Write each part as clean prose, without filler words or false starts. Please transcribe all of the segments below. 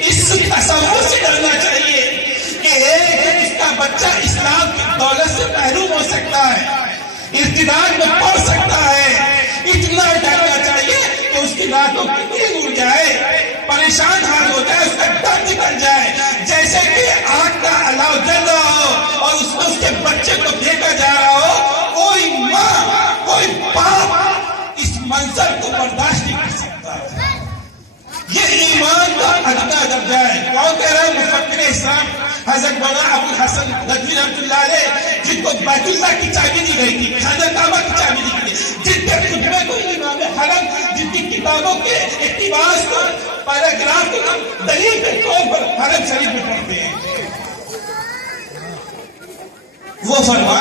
اس تصور سے ڈرنا چاہیے کہ اس کا بچہ اسلام کی دولت سے محروم ہو سکتا ہے، ارتداد میں پڑ سکتا ہے۔ اتنا ڈرنا چاہیے کہ اس کی راتوں کی نیند اڑ جائے، پریشان حال ہو جائے، اس کا ڈر نکل جائے، جیسے کہ آگ کا الاؤ جل رہا ہو اور اس میں اس کے بچے کو دیکھا جا رہا ہو۔ کوئی ماں، کوئی باپ اس منظر کو برداشت نہیں کر سکتا۔ یہ ایمان کا ادنا درجہ ہے۔ کون کہہ رہا ہے؟ مفکر اسلام حضرت مولانا ابو الحسن ندوی رحمۃ اللہ علیہ، جن کو بیت اللہ کی چابی دی گئی تھی، خانہ کعبہ کی چابی دی گئی، جن کے خطبے کو امام حرم، جن کی کتابوں کے اقتباس کو، پیراگراف کو ہم دلیل کے طور پر حرم شریف میں پڑھتے ہیں۔ وہ فرما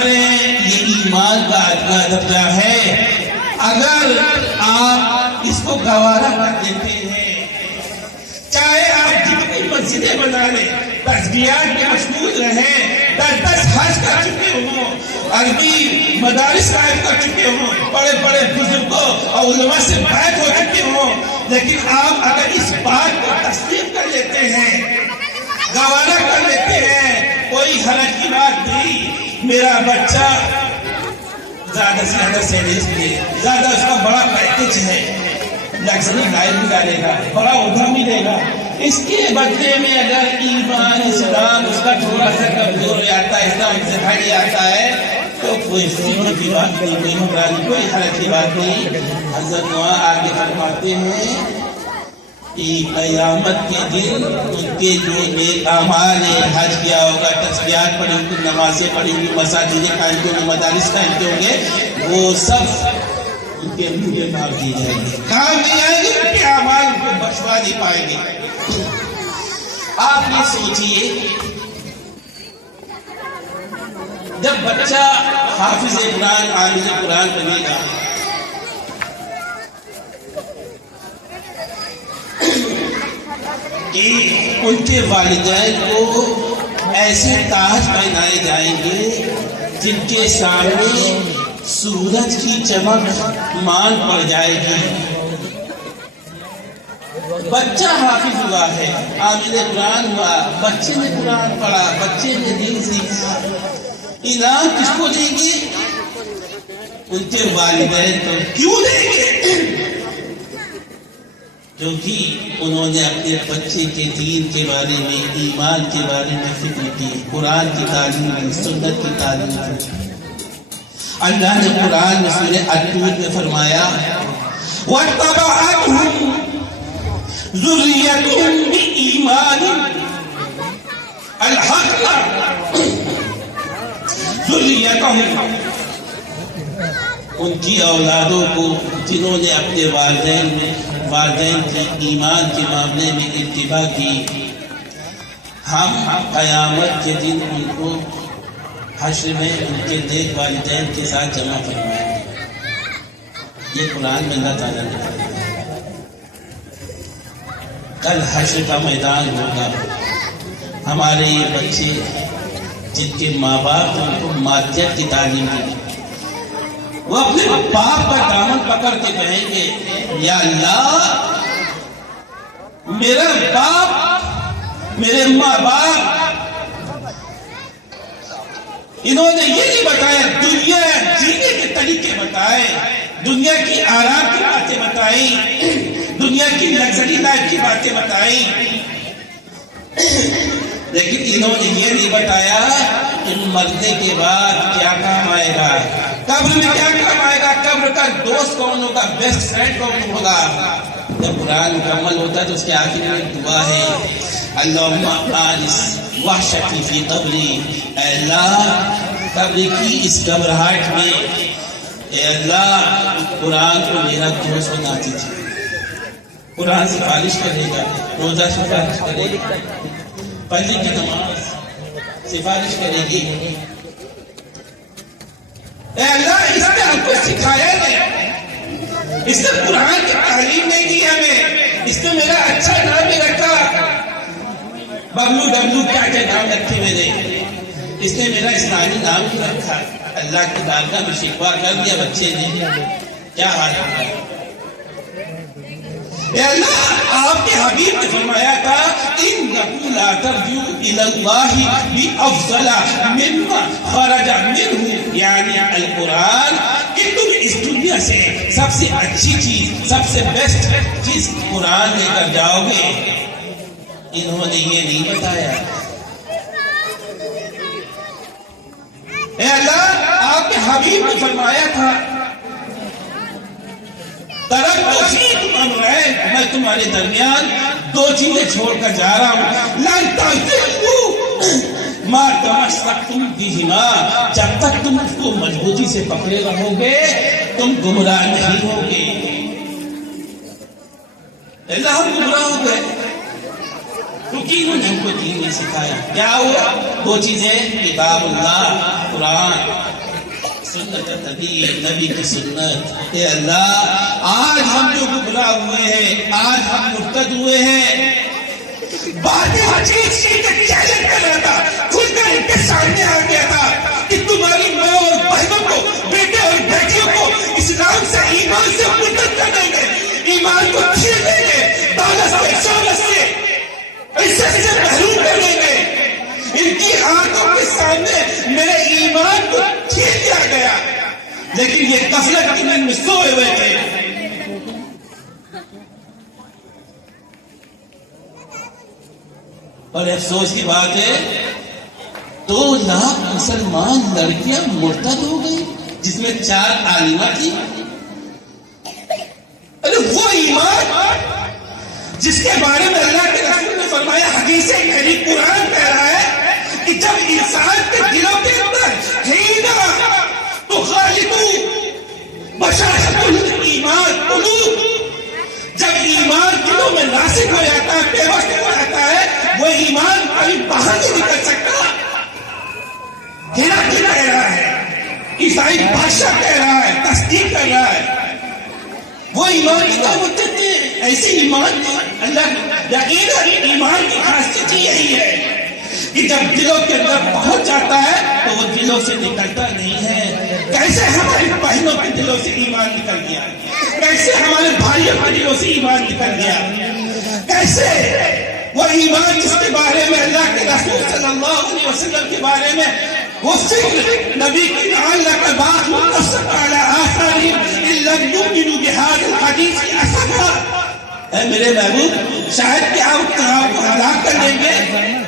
رہے ہیں یہ ایمان کا ادنا درجہ ہے۔ اگر آپ اس کو گوارا کر دیتے ہیں، چاہے آپ جتنی مسجدیں بنا لیں، تسبیحات میں مشغول رہیں، 10 حج کر چکے ہوں، عربی مدارس قائم کر چکے ہوں، بڑے بڑے بزرگوں اور علماء سے بیعت ہو چکے ہوں، لیکن آپ اگر اس بات کو تسلیم کر لیتے ہیں، گوارا کر لیتے ہیں، کوئی حرج کی بات نہیں، میرا بچہ زیادہ سے زیادہ سیلز لے، زیادہ اس کا بڑا پیکج ہے، لگژری لائف بھی ڈالے گا، بڑا عہدہ ملے گا، اس کے بدلے میں اگر ایمان اسلام اس کا تھوڑا سا کمزور آتا ہے، اسلام سے بھاری آتا ہے، تو کوئی فکر کی بات نہیں، کوئی گھبرانے کوئی حرج کی بات نہیں۔ حضرت نوح آگے فرماتے ہیں کہ قیامت کے دن ان کے جو نیک اعمال ہیں، حج کیا ہوگا، تسبیحات پڑھی ہوگی، نمازیں پڑھی ہوگی، مساجد قائم کی ہوگی، مدارس قائم کے ہوں گے، وہ سب ان کے منہ میں مار دیے جائیں گے، کام نہیں آئیں گے، ان کے اعمال ان کو بخشوا نہیں پائیں گے۔ آپ یہ سوچئے، جب بچہ حافظ قرآن، عالم قرآن بنے گا، کہ ان کے والدین کو ایسے تاج پہنائے جائیں گے جن کے سامنے سورج کی چمک مان پڑ جائے گی۔ بچہ حافظ ہوا ہے، عامل قرآن ہوا، بچے نے قرآن پڑھا، بچے نے دین سیکھا، انعام کس کو دیں گے؟ ان کے والدین کو۔ کیوں دیں گے؟ کیونکہ انہوں نے اپنے بچے کے دین کے بارے میں، ایمان کے بارے میں فکر کی، قرآن کی تعلیم کی، سنت کی تعلیم کی۔ اللہ نے قرآن میں سورہ الطور میں فرمایا وَاتَّبَعَتْهُمْ ذُرِّيَّتُهُمْ بِإِيمَانٍ أَلْحَقْنَا ذُرِّيَّتَهُمْ، ان کی اولادوں کو جنہوں نے اپنے والدین کی ایمان کے معاملے میں اتباع کی، ہم قیامت کے دن ان کو حشر میں ان کے نیک والدین کے ساتھ جمع فرمائیں گے۔ یہ قرآن میں اللہ تعالیٰ نے کہا۔ کل حشر کا میدان ہوگا، ہمارے یہ بچے جن کے ماں باپ نے ان کو مادیت کی تعلیم دی، وہ اپنے باپ کا دامن پکڑ کے کہیں گے یا اللہ، میرا باپ، میرے ماں باپ انہوں نے یہ نہیں بتایا، دنیا جینے کے طریقے بتائے، دنیا کی آرام کی باتیں بتائیں، دنیا کی لگژری لائف کی باتیں بتائیں، لیکن انہوں نے یہ نہیں بتایا کہ مرنے کے بعد کیا کام آئے گا، قبر میں کیا کام آئے گا، قبر کا دوست کون ہوگا، بیسٹ فرینڈ کون ہوگا۔ جب قرآن مکمل ہوتا ہے تو اس کے آخر میں ایک دعا ہے اللہم آنس وحشتی فی قبری، اے اللہ قبر کی اس گھبراہٹ میں، اے اللہ قرآن کو میرا دوست بنا دیجیے۔ قرآن سفارش کرے گا، روزہ سفارش کرے گا، پہلے کی نماز سفارش کرے گی، اے اللہ اس نے ہم کو سکھایا نہیں، اس نے قرآن کی تعلیم نہیں دی ہمیں، اس نے میرا اچھا نام نہیں رکھا، ببلو ڈبلو کیا کیا نام رکھے میرے، اس نے میرا اسلامی نام نہیں رکھا، اللہ کی بارگاہ میں شکوہ کر دیا بچے نے، کیا حال ہوگا؟ اے اللہ آپ حبیب نے فرمایا تھا انکم لا ترجعوا الی اللہ بافضل مما خرج منہ، یعنی القرآن، کہ تم اس دنیا سے سب سے اچھی چیز، سب سے بیسٹ چیز قرآن لے کر جاؤ گے۔ انہوں نے یہ نہیں بتایا۔ اے اللہ، آپ کے حبیب نے فرمایا تھا میں تمہارے درمیان دو چیزیں چھوڑ کر جا رہا ہوں، لن تضلوا ما تمسکتم بہما، جب تک تم اس کو مضبوطی سے پکڑے رہو گے تم گمراہ نہیں ہوگے۔ اللہ ہم گمراہ ہو گئے کیونکہ انہوں نے ہم کو دین نہیں سکھایا۔ کیا ہوا؟ دو چیزیں، کتاب اللہ، قرآن، سنت نبی، نبی کی سنت۔ اے اللہ، آج ہم جو گمراہ ہوئے ہیں، آج ہم مرتد ہوئے ہیں، باتیں چیز کا چیلنج کر رہا تھا، کھل کر ان کے سامنے آ گیا تھا کہ تمہاری ماں اور بہنوں کو، بیٹے اور بیٹیوں کو اسلام سے، ایمان سے مرتد کر دیں گے، ایمان کو چھین دیں گے، دولت سے، شہرت سے، عزت سے محروم کر دیں گے۔ ان کی آنکھوں کے سامنے میرے ایمان کو چھین دیا گیا، لیکن یہ غفلت کی نیند میں سوئے ہوئے تھے۔ اور افسوس کی بات ہے 2 لاکھ مسلمان لڑکیاں مرتد ہو گئی، جس میں 4 عالمہ تھی۔ ارے وہ ایمان جس کے بارے میں اللہ کے رسول نے فرمایا، حدیث کہی، قرآن کہہ رہا ہے کہ جب انسان کے دلوں کے اندر ہینا تو خالقو بشاشت الایمان قلوب، جب ایمان دلوں میں ناسک ہو جاتا ہے، پیوست ہو جاتا ہے، وہ ایمان کبھی باہر نہیں نکل سکتا۔ ہینا کہہ رہا ہے، عیسائی بادشاہ کہہ رہا ہے، تصدیق کر رہا ہے، وہ ایمان کی دعوت دیتے ہیں۔ ایسے ایمان کی اللہ یقیناً ایمان کی خاصیت یہی ہے کہ جب دلوں کے اندر پہنچ جاتا ہے تو وہ دلوں سے نکلتا نہیں ہے۔ کیسے ہماری بہنوں کے دلوں سے ایمان نکل گیا، کیسے ہمارے بھائیوں کے دلوں سے ایمان نکل گیا، کیسے وہ ایمان جس کے بارے میں اللہ کے رسول صلی اللہ علیہ وسلم کے بارے میں وہ فکر نبی کی تعلق بات متصل علی آثارہم ان لم یؤمنوا بہذا الحدیث اسفا۔ اے میرے محبوب، شاید کہ آپ کو ہلاک کر دیں گے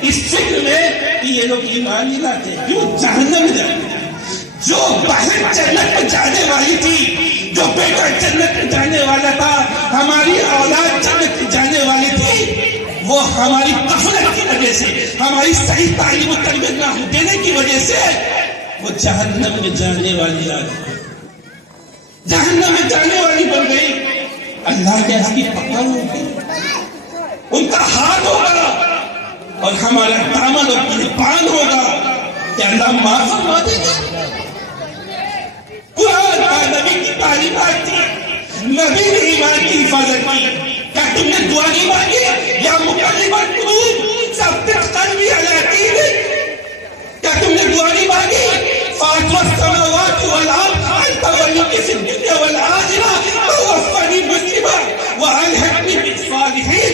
اس فکر میں کہ یہ لوگ ایمان نہیں لاتے، کیوں جہنم میں جائیں گے۔ جو بہن جنت میں جانے والی تھی، جو بیٹا جنت میں جانے والا تھا، ہماری اولاد جنت میں جانے والی تھی، وہ ہماری غفلت کی وجہ سے، ہماری صحیح تعلیم و تربیت نہ دینے کی وجہ سے وہ جہنم میں جانے والی آ گئی، جہنم میں جانے والی بن گئی۔ اللہ کے اس کی پکڑ ہوگی، ان کا ہاتھ ہوگا اور ہمارا دامن اور قربان ہوگا کہ اللہ معاف فرما دے گا۔ قرآن اور نبی کی تعلیمات تھی، نبی نے ایمان کی حفاظت کی۔ کیا تم نے دعا نہیں مانگی یا مقلب القلوب ثبت قلبی علی دینک؟ کیا تم نے دعا نہیں مانگی فاطر السماوات والارض انت ولی فی الدنیا والآخرہ توفنی مسلما والحقنی بالصالحین؟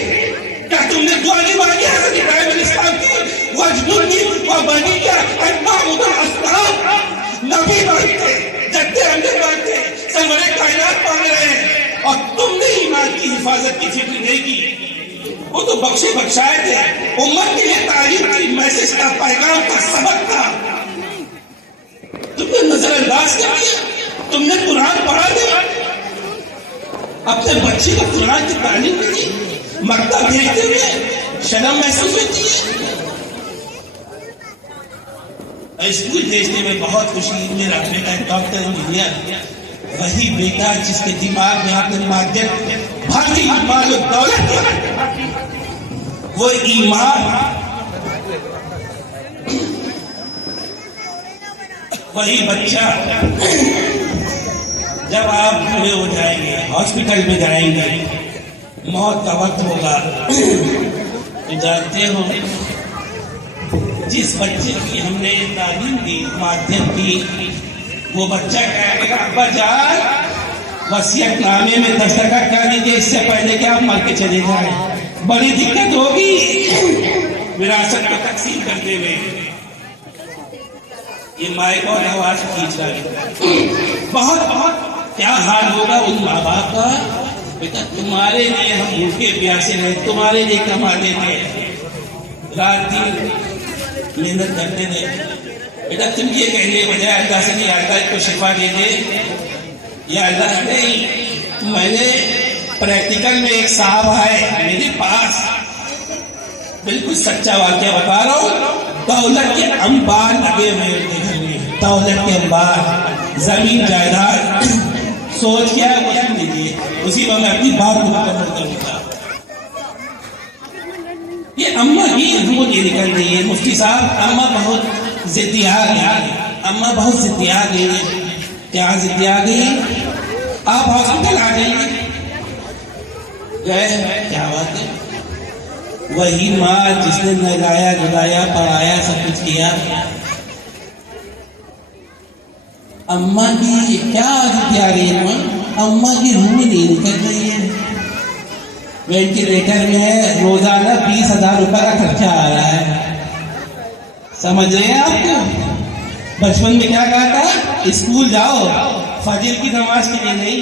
کیا تم نے دعا نہیں مانگی حضرت ابراہیم علیہ السلام کی واجبرنی وبنی ان نعبد الاصنام؟ نبی مانگتے، جد اندر مانگتے، سرور کائنات مانگ رہے ہیں، اور تم نے ایمان کی حفاظت کی فکر نہیں کی۔ وہ تو بخشے بخشائے تھے، امت کے لیے تعلیم کی، میسج کا، پیغام کا، سبق کا، تم نے نظر انداز کر دیا۔ تم نے قرآن پڑھا دیا، اپنے بچے کو قرآن کی تعلیم دی، مکتب بھیجتے ہوئے شرم محسوس ہوتی ہے۔ اسکول بھیجنے میں بہت خوشی، میرا بیٹا ڈاکٹر انجینئر، وہی بیٹا جس کے دماغ میں اپنے مادیت بھاری مال و دولت ہے، وہ ایمان، وہی بچہ جب آپ بوڑھے ہو جائیں گے، ہاسپٹل میں جائیں گے، موت کا وقت ہوگا، تو جانتے ہو جس بچے کی ہم نے تعلیم دی، مادیت کی، وہ بچہ کہے گا ابا جان وصیت نامے میں دستخط کر دیجیے اس سے پہلے کہ آپ مر کے چلے جائیں۔ بڑی دقت ہوگی وراثت کو تقسیم کرتے ہوئے. یہ مائک اور آواز کھینچ رہا ہے. بہت بہت کیا حال ہوگا ان ماں باپ کا. بیٹا تمہارے لیے ہم بھوکے پیاسے رہے, تمہارے لیے کماتے تھے, رات دن محنت کرتے تھے. بیٹا تم یہ کہنے بجائے اللہ سے نہیں اللہ کو شفا دے دے, یا اللہ نہیں. میں نے پریکٹیکل میں ایک صاحب ہے میرے پاس, بالکل سچا واقعہ بتا رہا ہوں. دولت کے انبار لگے ہوئے گھر میں, دولت کے انبار, زمین جائیداد, سوچ کیا دیجیے اسی میں اپنی بات کو مکمل کروں گا. یہ اماں کی روح یہ نکل رہی ہے. مفتی صاحب اماں بہت ضدی آ گئی, اماں بہت ضدی آ گئی. کیا ضدی آ گئی؟ آپ ہاسپٹل آ جائیے. گئے, کیا بات ہے. وہی ماں جس نے نہلایا دھلایا پڑھایا سب کچھ کیا, اماں کی کیا عادت آ گئی ہے. اماں کی روح نہیں نکل رہی ہے. وینٹیلیٹر میں روزانہ 20,000 روپے کا خرچہ آ رہا ہے. سمجھ رہے ہیں آپ کو؟ بچپن میں کیا کہا تھا, اسکول جاؤ, فجر کی نماز کے لیے نہیں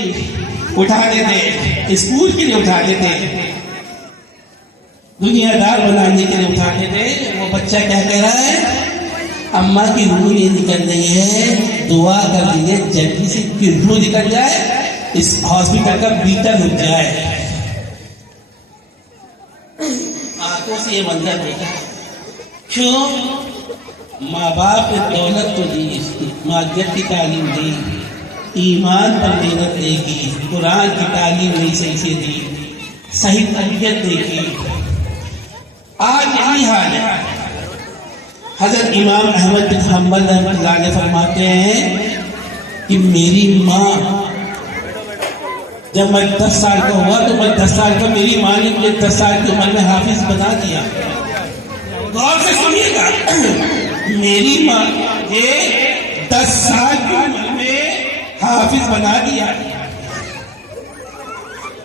اٹھاتے تھے, اسکول کے لیے اٹھاتے تھے, دنیا دار بنانے کے لیے اٹھاتے تھے. وہ بچہ کیا کہہ رہا ہے, اماں کی روح یہ نکل رہی ہے, دعا کر دیجیے جلدی سے کی روح نکل جائے, اس ہاسپٹل کا بیٹا رک جائے. آنکھوں سے یہ منظر دیکھا. کیوں؟ ماں باپ نے دولت تو دی, معذرت کی تعلیم دی, ایمان پر محنت نہیں کی, قرآن کی تعلیم نہیں صحیح سے دی, صحیح تربیت نہیں کی. آج یہی حال ہے. حضرت امام احمد بن حنبل رحمۃ اللہ علیہ فرماتے ہیں کہ میری ماں جب میں 10 سال کا ہوا تو میں 10 سال کا, میری ماں نے مجھے 10 سال کی عمر میں حافظ بنا دیا. غور سے سنیے گا, میری ماں نے 10 سال کی عمر میں حافظ بنا دیا.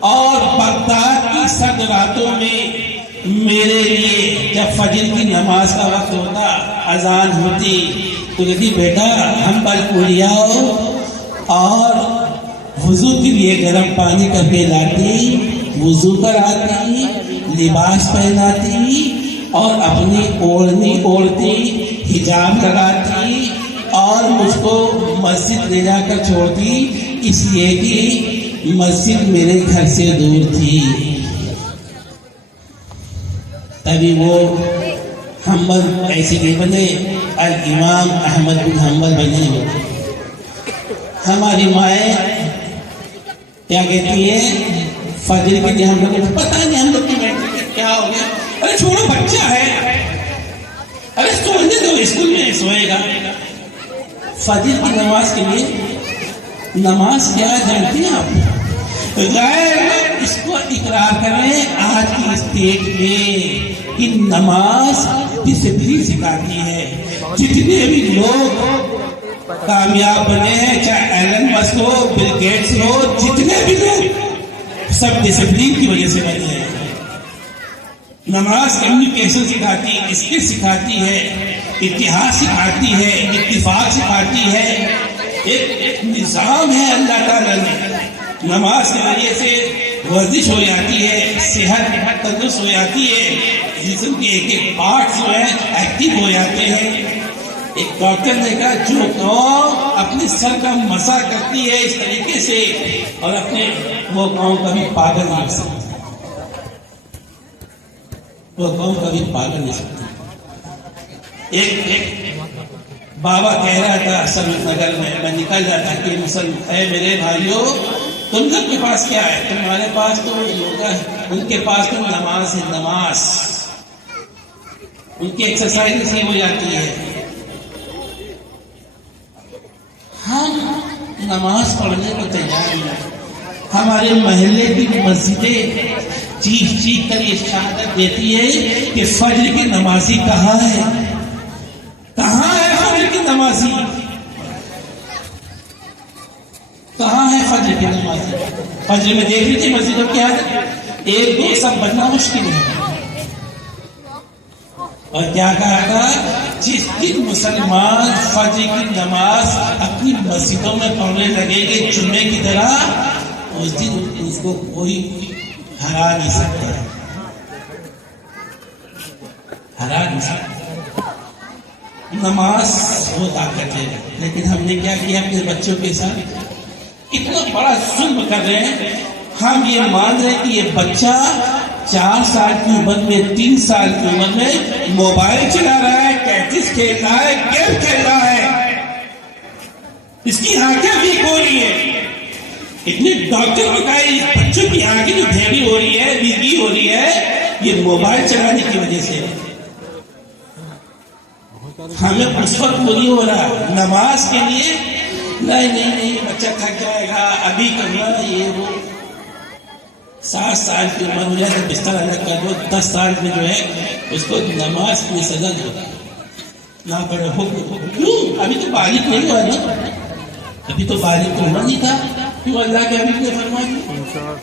اور بغداد کی سرد راتوں میں میرے لیے جب فجر کی نماز کا وقت ہوتا, اذان ہوتی, تو کہتی بیٹا ہم پر پوری آؤ اور وضو کے لیے گرم پانی کر کے لاتی, وضو کراتی, لباس پہناتی اور اپنی اوڑھنی اوڑھتی, حجاب لگاتی اور مجھ کو مسجد لے جا کر چھوڑتی, اس لیے کہ مسجد میرے گھر سے دور تھی. تبھی وہ حنبل ایسے نہیں بنے, الامام احمد بن حنبل بنے. ہماری مائیں کیا کہتی ہیں, فجر کے لیے ہم لوگ پتہ نہیں ہم لوگ کی کیا ہو گیا, ارے چھوڑو بچہ ہے, ارے سونے دو اسکول میں سوئے گا. فجر کی نماز کے لیے نماز کیا جانتے ہیں آپ؟ غیر اس کو اقرار کریں آج کی اس ڈیٹ میں کہ نماز ڈسپلن سکھاتی ہے. جتنے بھی لوگ کامیاب بنے ہیں, چاہے ایلن مسک ہو, بل گیٹس ہو, جتنے بھی لوگ سب ڈسپلن کی وجہ سے بنے ہیں. نماز کمیونیکیشن سکھاتی ہے, اسکل سکھاتی ہے, اتحاد سکھاتی ہے, اتفاق سکھاتی ہے. ایک نظام ہے اللہ تعالیٰ نے. نماز کے ذریعے سے ورزش ہو جاتی ہے, صحت تندرست ہو جاتی ہے, جسم کے ایک ایک پارٹس جو ہے ایکٹیو ہو جاتے ہیں. ایک ڈاکٹر نے کہا جو قوم اپنے سر کا مسا کرتی ہے اس طریقے سے اور اپنے وہ قوم کبھی پاگل نہیں ہو سکتی, وہ قوم کبھی پاگل نہیں سکتی. ایک بابا کہہ رہا تھا سنت نگر میں نکل جاتا کہ مسلم اے میرے بھائیوں, تم لوگ کے پاس کیا ہے؟ تمہارے پاس تو یوگا ہے, ان کے پاس تو نماز ہے. نماز ان کی ایکسرسائز سے ہو جاتی ہے. ہم نماز پڑھنے کو تیار ہیں. ہمارے محلے کی مسجدیں چیخ چیخ کر یہ شہادت دیتی ہے کہ فجر کی نمازی کہاں ہے, کہاں ہے فجر کی نمازی, کہاں ہے فجر کی نمازی. فجر میں دیکھ لیجیے مسجدوں کی حالت, ایک دو سب بننا مشکل ہے. اور کیا کہا تھا؟ جس دن مسلمان فجر کی نماز اپنی مسجدوں میں پڑھنے لگے گے جمعے کی طرح، اس دن اس کو کوئی ہرا نہیں سکتا، ہرا نہیں سکتا. نماز وہ طاقت ہے. لیکن ہم نے کیا کیا اپنے بچوں کے ساتھ؟ اتنا بڑا ظلم کر رہے ہیں. ہم یہ مان رہے ہیں کہ یہ بچہ 4 سال کی عمر میں 3 سال کی عمر میں موبائل چلا رہا ہے، ٹیٹس کھیل رہا ہے، گیم کھیل رہا ہے، اس کی آنکھیں ویک ہو رہی ہیں. اتنے ڈاکٹر بتائے بچوں کی آنکھیں جو ڈھیری ہو رہی ہے، ویکی ہو رہی ہے، یہ موبائل چلانے کی وجہ سے. ہمیں اس وقت وہ نہیں ہو رہا نماز کے لیے، نہیں بچہ تھک جائے گا، ابھی کرنا یہ وہ. 7 سال کی عمر ہو جائے تو بستر الگ کر دو. 10 سال میں جو ہے اس کو نماز کی سزا دو نہ پڑے. کیوں؟ ابھی تو بالغ نہیں ہوا نا، ابھی تو بالغ ہونا نہیں تھا. کیوں اللہ کے حبیب نے فرمایا؟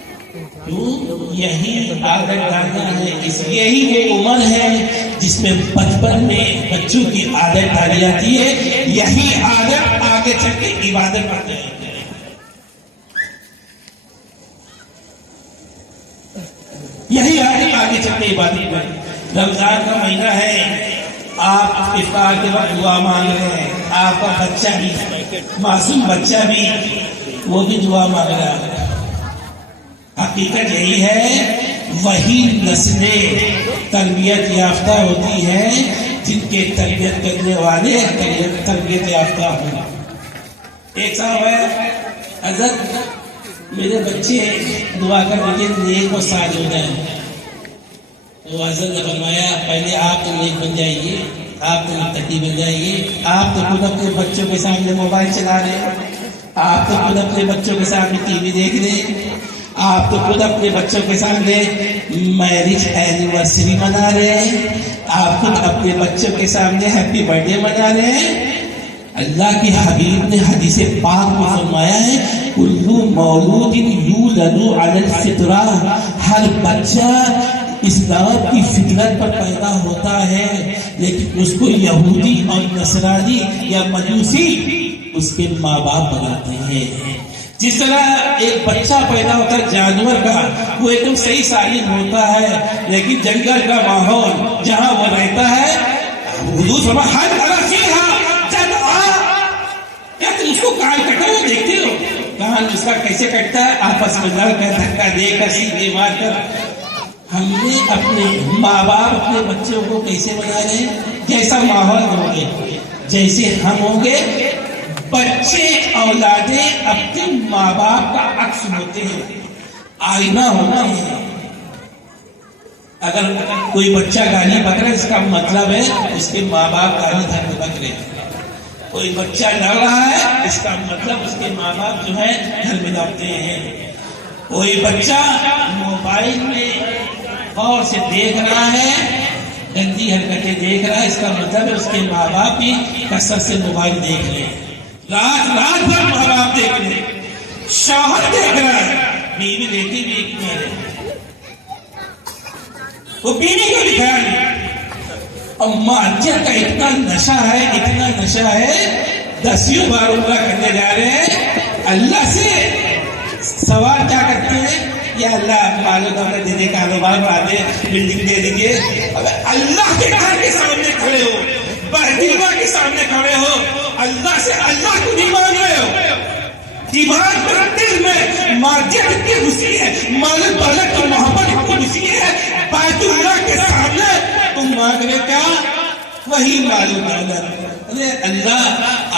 کیوں؟ یہی عادت ڈالنا ہے. یہی وہ عمر ہے جس میں بچپن میں بچوں کی عادت ڈالی جاتی ہے. یہی عادت آگے چل کے عبادت کرتے ہیں. یہی عادت آگے چل کے عبادت کرتے. رمضان کا مہینہ ہے، آپ افطار کے وقت دعا مانگ رہے ہیں. آپ کا بچہ بھی، معصوم بچہ بھی، وہ بھی دعا مانگ رہا ہے. حقیقت یہی ہے وہی نسلیں تربیت یافتہ ہوتی ہیں جن کے تربیت کرنے والے تربیت یافتہ ہوں. ایک صاحب ہے، حضرت میرے بچے دعا کر کے نیک و صالح ہو جائیں. تو حضرت نے فرمایا پہلے آپ تو نیک بن جائیے، آپ تو متقی بن جائیے. آپ تو خود اپنے بچوں کے سامنے موبائل چلا رہے ہیں، آپ تو خود اپنے بچوں کے سامنے ٹی وی دیکھ رہے ہیں، آپ تو خود اپنے بچوں کے سامنے میرج اینیورسری منا رہے ہیں، آپ خود اپنے بچوں کے سامنے ہیپی برتھ ڈے منا رہے ہیں. اللہ کے حبیب نے حدیث پاک میں فرمایا ہے کلو مولود یولد علی الفطرہ، ہر بچہ اسلام کی فطرت پر پیدا ہوتا ہے، لیکن اس کو یہودی اور نصرانی یا مجوسی اس کے ماں باپ بناتے ہیں. جس طرح ایک بچہ پیدا ہوتا ہے جانور کا، وہ ایک دم صحیح سالم ہوتا ہے، لیکن جنگل کا ماحول جہاں وہ رہتا ہے، حضور فرمایا ہر طرح سے کیا تم اس کو کان کٹا ہوا دیکھتے ہو؟ کان اس کا کیسے کٹتا ہے؟ آپس میں لڑ کر، دھکا دے کر، سیدھے مار کر. ہم نے اپنے ماں باپ اپنے بچوں کو کیسے بنا رہے ہیں؟ جیسا ماحول ہوں گے، جیسے ہم ہوں گے. بچے اولادیں اپنے ماں باپ کا عکس ہوتے ہیں، آئینہ ہوتا ہے. اگر کوئی بچہ گالی بک رہا ہے اس کا مطلب ہے اس کے ماں باپ گالی دھر بک رہے ہیں. کوئی بچہ لڑ رہا ہے اس کا مطلب اس کے ماں باپ جو ہے گھر میں لڑتے ہیں. کوئی بچہ موبائل میں غور سے دیکھ رہا ہے، گندی حرکتیں دیکھ رہا ہے، اس کا مطلب ہے اس کے ماں باپ بھی کثرت سے موبائل دیکھ رہے ہیں. رات بھر ماں باپ دیکھ رہے ہیں، شوہر دیکھ رہا ہے، بیوی لیٹی بھی وہ بیوی کو بھی خیال نہیں. اور معصیت کا اتنا نشہ ہے، اتنا نشہ ہے، 10 بار عمرہ کرنے جا رہے ہیں، اللہ سے سوال کیا کرتے ہیں؟ یا اللہ مال و دولت دینے کاروبار بڑھاتے، بلڈنگ دے دیجیے. اللہ کے گھر کے سامنے کھڑے ہو، بہتیما کے سامنے کھڑے ہو، اللہ سے اللہ کو نہیں مانگ رہے ہو. دماغ میں دل میں معصیت اتنی گھسی ہے، مال و دولت اور محبت اتنی گھسی ہے، بیت اللہ کے سامنے تم مانگ رہے کیا؟ وہی مال و دولت. ارے اللہ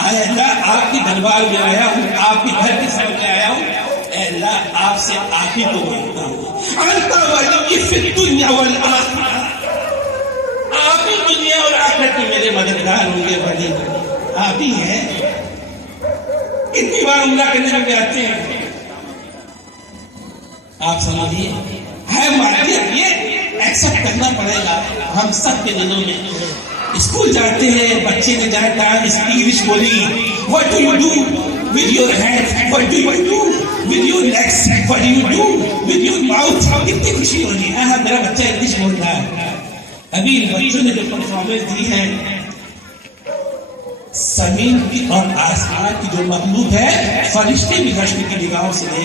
آئے، اللہ آپ کے دربار میں آیا ہوں، آپ کے گھر کے سامنے آیا ہوں، اے اللہ آپ سے آپ ہی کو مانگتا ہوں. انت ولی فی الدنیا والآخرہ، آپ ہی دنیا اور آخرت میں میرے مددگار ہوں گے. ولی آپ ہی ہیں. کتنی بار عمرہ کرنے میں آتے ہیں، آپ سمجھیے ہے معصیت. یہ ایکسپٹ کرنا پڑے گا ہم سب کے دلوں میں. اسکول جاتے ہیں بچے نے جاتا انگلش بولی، what do you do with your hands, what do you do? With your legs, what do you do? With your mouth, کتنی خوشی ہونی ہے. ہاں میرا بچہ انگلش بول رہا ہے. ابھی بچوں نے جو پرفارمنس دی ہے، زمین کی اور آسمان کی جو مخلوق ہے، فرشتے بھی فرشتے کی نگاہوں سے